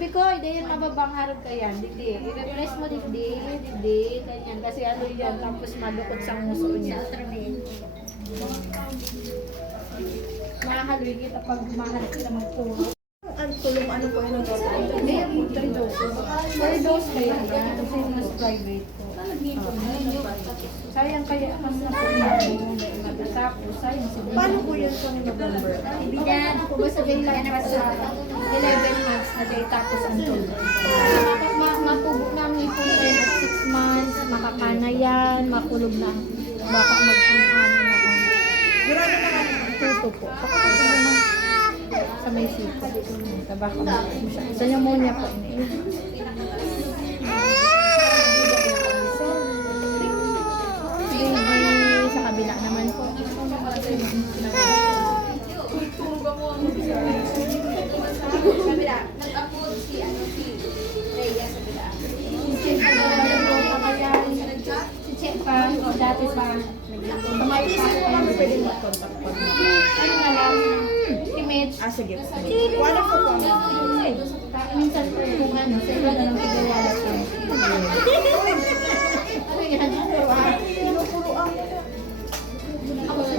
Sabi ko, hindi yan mababang harap ka yan. Hindi. I-press mo hindi. Ganyan. Kasi ano yan, tapos malukot sa muso niya. Mahal kita pag mahal kita magturo. Ang tulong ano po yun ang gagawin? Hindi, yung 3 doses. 4 dose kaya yan. Kasi mas private ko. Sayang kaya ang tapos sayang sa Paano po yun po ni November? Ibigan ako ba sa daylight pa sa 11 months na day tapos ang tulog. Matubo namin po rin at 6 months, makakana yan, makulog na, baka mag-ano na ang Marami na nga. tuto po. Pakakasama na sa may siko. Tabaka mo. Sa pneumonia po. Baby, sa kabila naman po. Kabila, nag-upload si Rhea sa kabila. Si Che pa, dati pa. Kamay pa ako kaya pwede mag-contact pa. Ano nga lang, image. Ah, sige. Wala po po. Minsan po kung ano, sa iba na lang pagawala ko. Ano yan? Pinupuro ang Ako sa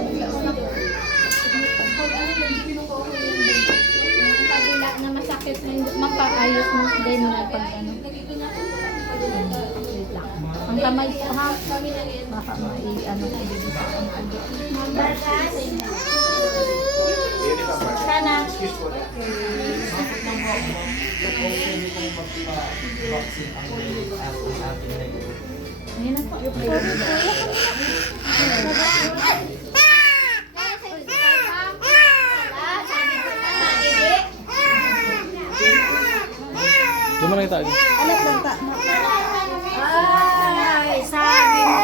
kabila na masakit na mapaayos mo din na pag ano. Wait lang. Ang kamay ko ha. Baka mai-ano ko din sa sana. Ayun na po. Doon mo nakita. alat lang ta. Ay, sabi mo.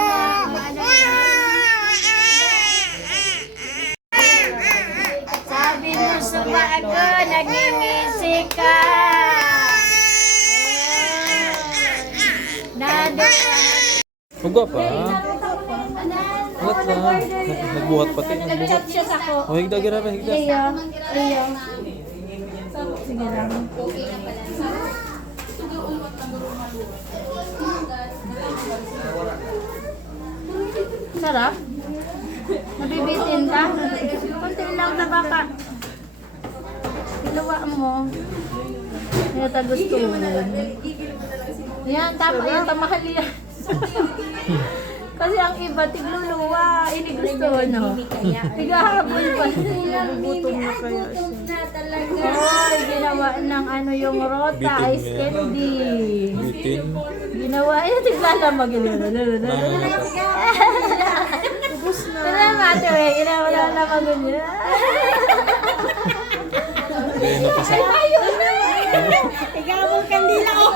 Sabi mo sa bago, nangingisi ka. Magwa pa. Alat lang. Nagbuhat pati. Nagbuhat. Siya sa ko. O, higda, gira na, higda. Iyo. Sige lang. Sarap. Nabibitin ka? Kunti lang na baka. Pilawa mo. Kaya ta gusto mo. Yan, tama yan, tamahal yan. Kasi ang iba, tigluluwa, inigusto, no? Tigahabol pa. Gutom na kaya siya. Hoy, ginawa ng ano yung rota, Bitin ice mo yan. candy. Bitin. Ginawa, yun, tiglalamag yun. Ubus na. Salamat, eh. Ginawa lamag yun. Kaya napasa. Ayun! Ikaw ang kandila ko.